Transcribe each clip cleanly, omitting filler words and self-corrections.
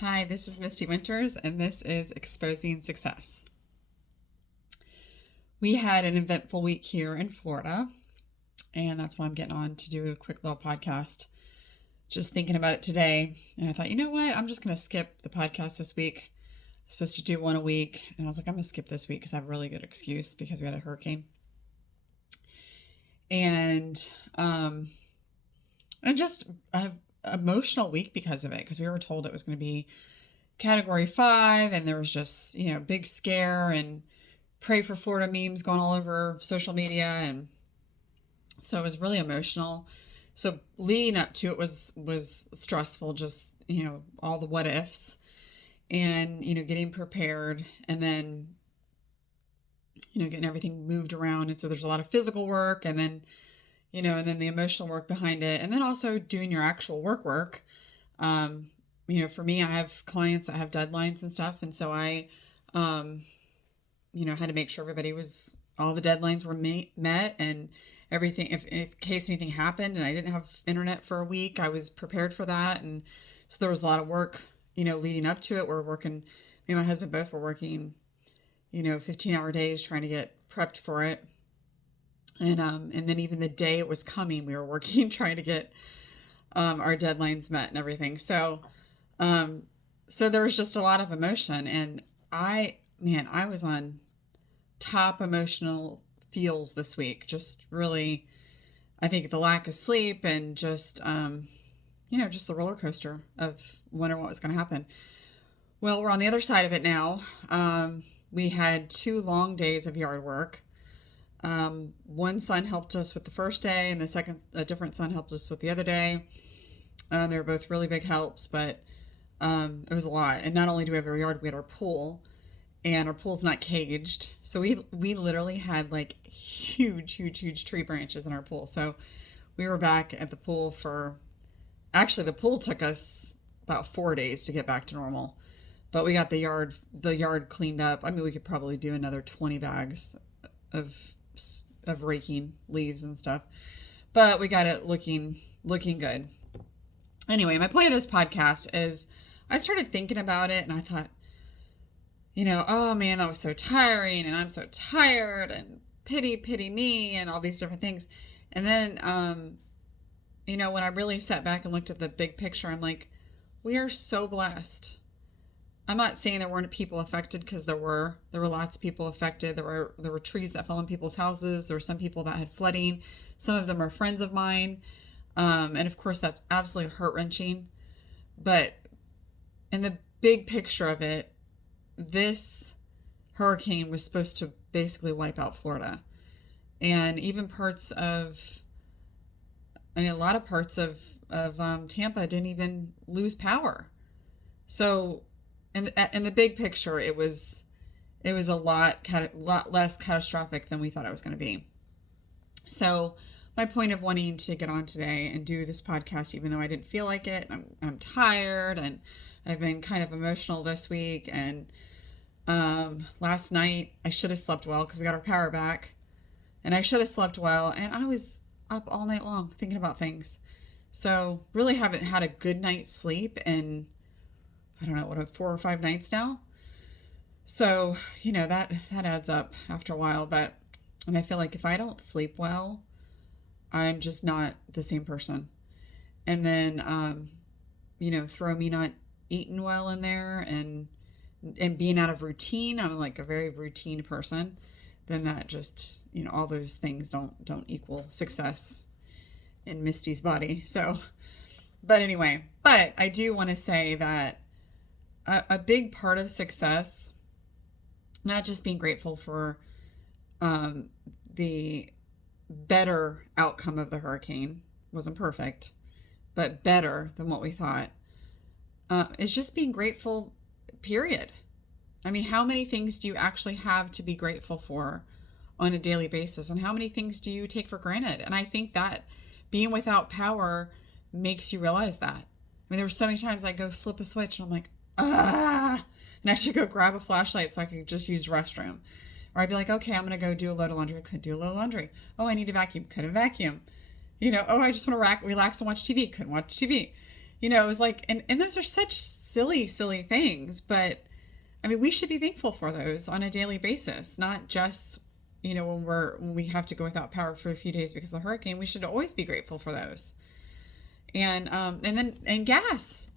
Hi, this is Misty Winters, and this is Exposing Success. We had an eventful week here in Florida, and that's why I'm getting on to do a quick little podcast. Just thinking about it today, and I thought, you know what? I'm just going to skip the podcast this week. I'm supposed to do one a week, and I was like, I'm going to skip this week because I have a really good excuse because we had a hurricane. And just an emotional week because of it, because we were told it was going to be Category 5, and there was just, big scare and pray for Florida memes going all over social media. And so it was really emotional. So leading up to it was stressful, just, all the what ifs and, getting prepared, and then, getting everything moved around. And so there's a lot of physical work, and then, and then the emotional work behind it. And then also doing your actual work. For me, I have clients that have deadlines and stuff. And so I, had to make sure all the deadlines were met, and everything, if in case anything happened and I didn't have internet for a week, I was prepared for that. And so there was a lot of work, leading up to it. We're working, me and my husband both were working, 15-hour days trying to get prepped for it. And then even the day it was coming, we were working, trying to get, our deadlines met and everything. So there was just a lot of emotion, and I was on top emotional feels this week. Just really, I think the lack of sleep and just, just the roller coaster of wondering what was going to happen. Well, we're on the other side of it now. We had 2 long days of yard work. One son helped us with the first day, and a different son helped us with the other day. They were both really big helps, but it was a lot. And not only do we have our yard, we had our pool, and our pool's not caged. So we literally had like huge tree branches in our pool. So we were back at the pool actually the pool took us about 4 days to get back to normal, but we got the yard cleaned up. I mean, we could probably do another 20 bags of raking leaves and stuff, but we got it looking good. Anyway, my point of this podcast is I started thinking about it, and I thought, oh man, that was so tiring, and I'm so tired, and pity me, and all these different things. And then, when I really sat back and looked at the big picture, I'm like, we are so blessed. I'm not saying there weren't people affected, because there were lots of people affected. There were trees that fell on people's houses. There were some people that had flooding. Some of them are friends of mine. And of course that's absolutely heart-wrenching, but in the big picture of it, this hurricane was supposed to basically wipe out Florida, and even a lot of parts of Tampa didn't even lose power. So in the big picture, it was a lot less catastrophic than we thought it was going to be. So my point of wanting to get on today and do this podcast, even though I didn't feel like it, I'm tired, and I've been kind of emotional this week. And last night I should have slept well because we got our power back, and I should have slept well, and I was up all night long thinking about things. So really haven't had a good night's sleep in, I don't know, 4 or 5 nights now. So, that adds up after a while. And I feel like if I don't sleep well, I'm just not the same person. And then, throw me not eating well in there, and being out of routine. I'm like a very routine person. Then that just, all those things don't equal success in Misty's body. So, but I do want to say that a big part of success, not just being grateful for the better outcome of the hurricane, wasn't perfect, but better than what we thought, is just being grateful, period. I mean, how many things do you actually have to be grateful for on a daily basis, and how many things do you take for granted? And I think that being without power makes you realize that. I mean, there were so many times I go flip a switch and I'm like, and I have to go grab a flashlight so I could just use the restroom. Or I'd be like, okay, I'm going to go do a load of laundry. I couldn't do a load of laundry. Oh, I need to vacuum. Couldn't vacuum. Oh, I just want to relax and watch TV. Couldn't watch TV. It was like, and those are such silly, silly things, but I mean, we should be thankful for those on a daily basis, not just, when we have to go without power for a few days because of the hurricane. We should always be grateful for those. And gas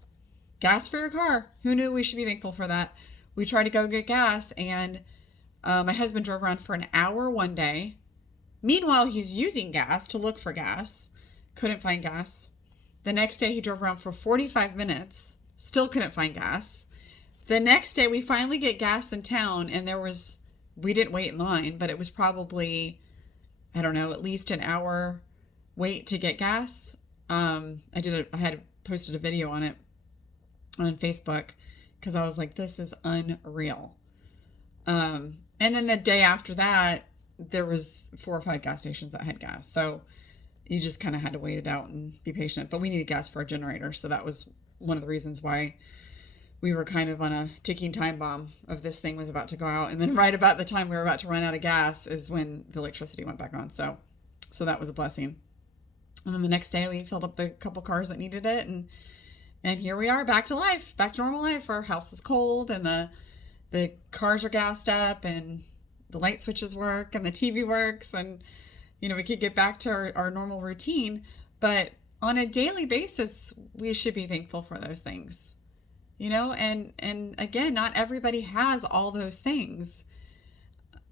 for your car. Who knew we should be thankful for that? We tried to go get gas, and my husband drove around for an hour one day. Meanwhile, he's using gas to look for gas. Couldn't find gas. The next day, he drove around for 45 minutes. Still couldn't find gas. The next day, we finally get gas in town, and we didn't wait in line, but it was probably, I don't know, at least an hour wait to get gas. I had posted a video on it on Facebook because I was like, this is unreal. And then the day after that, there was 4 or 5 gas stations that had gas. So you just kind of had to wait it out and be patient. But we needed gas for our generator. So that was one of the reasons why we were kind of on a ticking time bomb of this thing was about to go out. And then right about the time we were about to run out of gas is when the electricity went back on. So that was a blessing. And then the next day we filled up the couple cars that needed it. And here we are, back to life, back to normal life. Our house is cold and the cars are gassed up and the light switches work and the TV works. And, we could get back to our normal routine. But on a daily basis, we should be thankful for those things, and again, not everybody has all those things,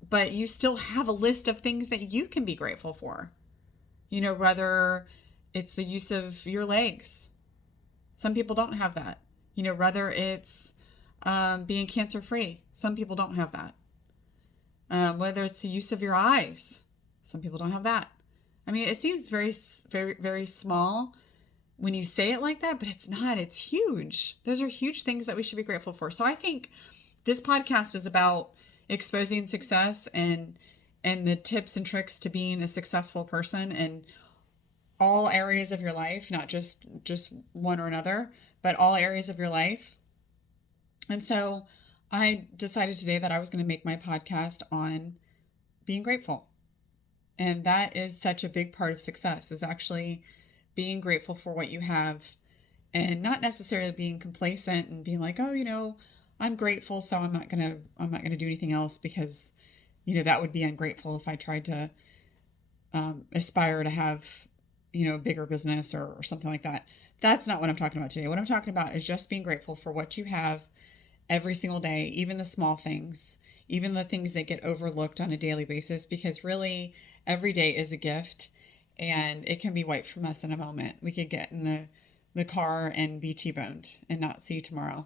but you still have a list of things that you can be grateful for, whether it's the use of your legs. Some people don't have that, whether it's being cancer free. Some people don't have that. Whether it's the use of your eyes. Some people don't have that. I mean, it seems very, very, very small when you say it like that, but it's not. It's huge. Those are huge things that we should be grateful for. So I think this podcast is about exposing success and the tips and tricks to being a successful person in all areas of your life, not just one or another, but all areas of your life. And so I decided today that I was going to make my podcast on being grateful. And that is such a big part of success, is actually being grateful for what you have and not necessarily being complacent and being like, oh, I'm grateful, so I'm not going to do anything else because, that would be ungrateful if I tried to aspire to have, a bigger business or something like that. That's not what I'm talking about today. What I'm talking about is just being grateful for what you have every single day, even the small things, even the things that get overlooked on a daily basis, because really every day is a gift and it can be wiped from us in a moment. We could get in the car and be T-boned and not see tomorrow.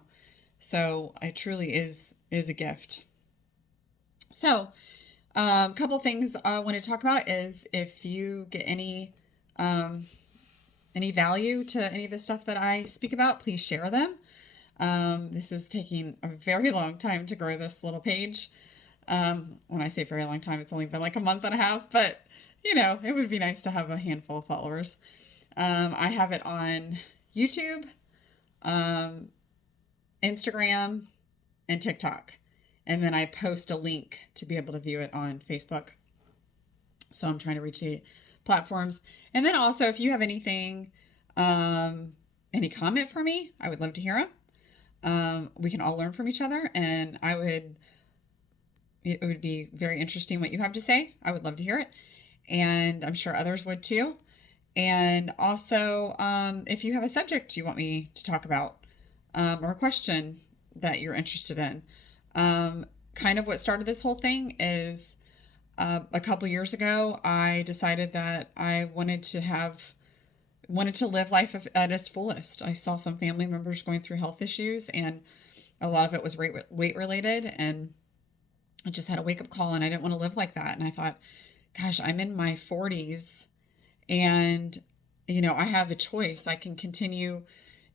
So it truly is a gift. So a couple things I want to talk about is if you get any value to any of the stuff that I speak about, please share them. This is taking a very long time to grow this little page. When I say very long time, it's only been like a month and a half, but it would be nice to have a handful of followers. I have it on YouTube, Instagram, and TikTok. And then I post a link to be able to view it on Facebook. So I'm trying to reach the platforms. And then also, if you have anything, any comment for me, I would love to hear them. We can all learn from each other, and it would be very interesting what you have to say. I would love to hear it. And I'm sure others would too. And also, if you have a subject you want me to talk about, or a question that you're interested in, kind of what started this whole thing is, a couple years ago, I decided that I wanted to live life at its fullest. I saw some family members going through health issues, and a lot of it was weight related, and I just had a wake up call, and I didn't want to live like that. And I thought, gosh, I'm in my 40s, and I have a choice. I can continue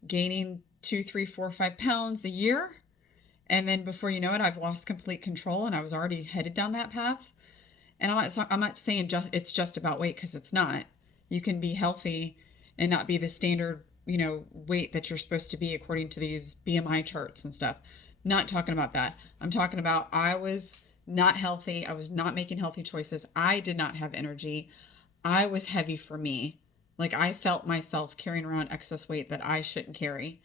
gaining 2, 3, 4, 5 pounds a year, and then before you know it, I've lost complete control, and I was already headed down that path. And I'm not saying it's just about weight, because it's not. You can be healthy and not be the standard, weight that you're supposed to be according to these BMI charts and stuff. Not talking about that. I'm talking about I was not healthy. I was not making healthy choices. I did not have energy. I was heavy for me. Like I felt myself carrying around excess weight that I shouldn't carry.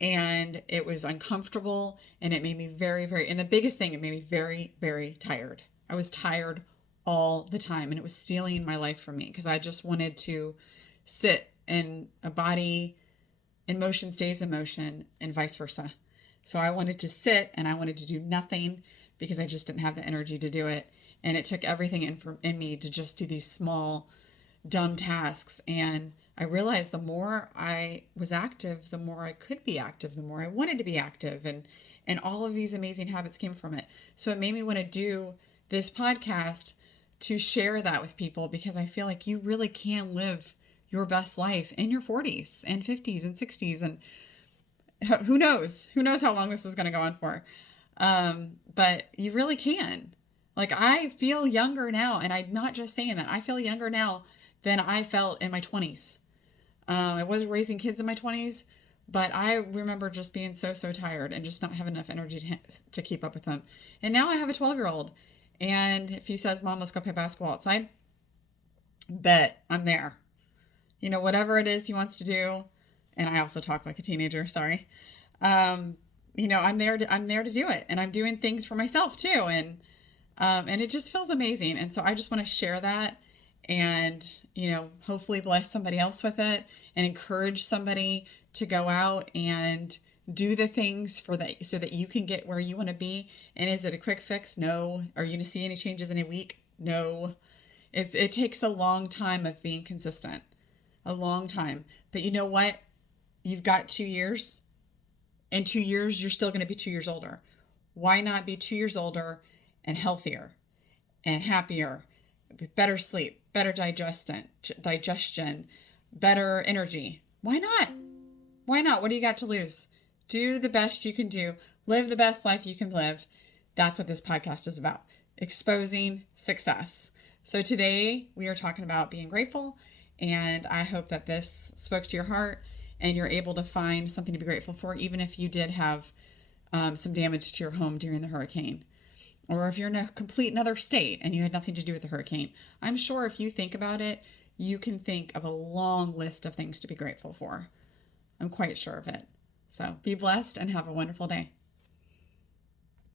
And it was uncomfortable and it made me very, very, and the biggest thing, it made me very, very tired. I was tired all the time and it was stealing my life from me because I just wanted to sit, and a body in motion stays in motion and vice versa. So I wanted to sit and I wanted to do nothing because I just didn't have the energy to do it. And it took everything in me to just do these small, dumb tasks. And I realized the more I was active, the more I could be active, the more I wanted to be active. And all of these amazing habits came from it. So it made me want to do this podcast to share that with people, because I feel like you really can live your best life in your 40s and 50s and 60s. And who knows how long this is going to go on for. But you really can. Like I feel younger now, and I'm not just saying that. I feel younger now than I felt in my 20s. I was raising kids in my 20s, but I remember just being so tired and just not having enough energy to keep up with them. And now I have a 12-year-old, and if he says, "Mom, let's go play basketball outside," bet I'm there. You know, whatever it is he wants to do. And I also talk like a teenager, sorry. You know, I'm there to do it, and I'm doing things for myself too. And it just feels amazing. And so I just want to share that and, you know, hopefully bless somebody else with it and encourage somebody to go out and do the things so that you can get where you want to be. And is it a quick fix? No. Are you going to see any changes in a week? No. It takes a long time of being consistent, a long time. But you know what? You've got 2 years. In 2 years, you're still going to be 2 years older. Why not be 2 years older and healthier and happier, with better sleep, better digestion, better energy? Why not? Why not? What do you got to lose? Do the best you can do. Live the best life you can live. That's what this podcast is about. Exposing success. So today we are talking about being grateful, and I hope that this spoke to your heart and you're able to find something to be grateful for, even if you did have some damage to your home during the hurricane. Or if you're in a complete another state and you had nothing to do with the hurricane. I'm sure if you think about it, you can think of a long list of things to be grateful for. I'm quite sure of it. So be blessed and have a wonderful day.